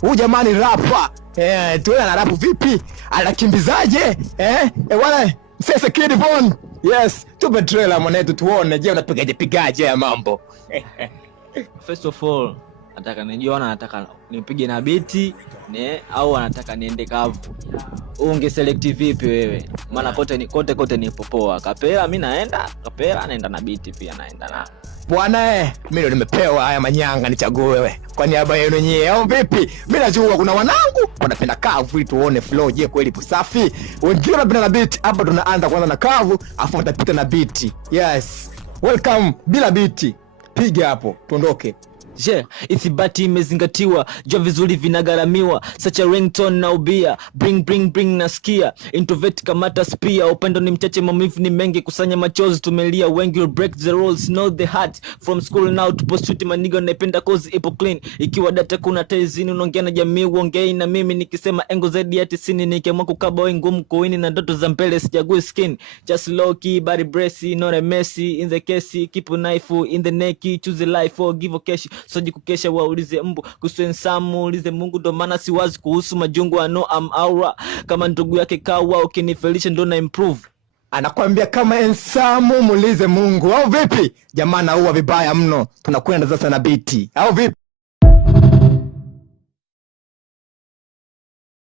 Huyu jamani rapa. Tuone ana rap vipi? Anakimbizaje? Wala Msese Kid Von. Yes, tupe trailer mwanetu tuone je unapigaje ya mambo. First of all, nataka nataka nipige na beat au anataka niende kavu. Unge select vipi wewe? Maana kote ni popoa. Kapela mimi naenda, kapela naenda na beat pia naenda na. Bwana mimi ndo nimepewa haya manyanga nichague wewe. Kwa niaba yenu nyewe au vipi? Mimi najua kuna wanangu wanapenda kavu ili tuone flow je kweli ipo safi. Wengine wanapenda na beat, hapa tunaanza kwanza na kavu afu tutapita na beat. Yes. Welcome bila beat. Piga hapo, tuondoke. Je, ithibati imezingatiwa, jua vizuri vinagaramiwa, such a ringtone na ubia, bring nasikia, introvert kamata spia, upendo ni mchache maumivu ni mengi, kusanya machozi tumelia, wengi will break the rules, know the heart, from school now to post maniga naipenda cause ipo clean, ikiwa data kuna tezini, unaongea na jamii, uongei na mimi, nikisema engo zaidi ya 90, nikiamua kukaba we ngumu kuwini na ndoto za mbele, sijagui skin, just low key, body bracy, not a messy, in the case, keep a knife in the neck, choose a life or give a cash. Soji kukesha waulize mbu kusensamu ulize Mungu ndo maana siwazi kuhusu majungu ano am aura kama ndugu yake kawa ukinifelisha ndo na improve. Anakuambia kama ensamu muulize Mungu au vipi? Jamaa na huwa vibaya mno. Tunakwenda sasa na beat. Au vipi?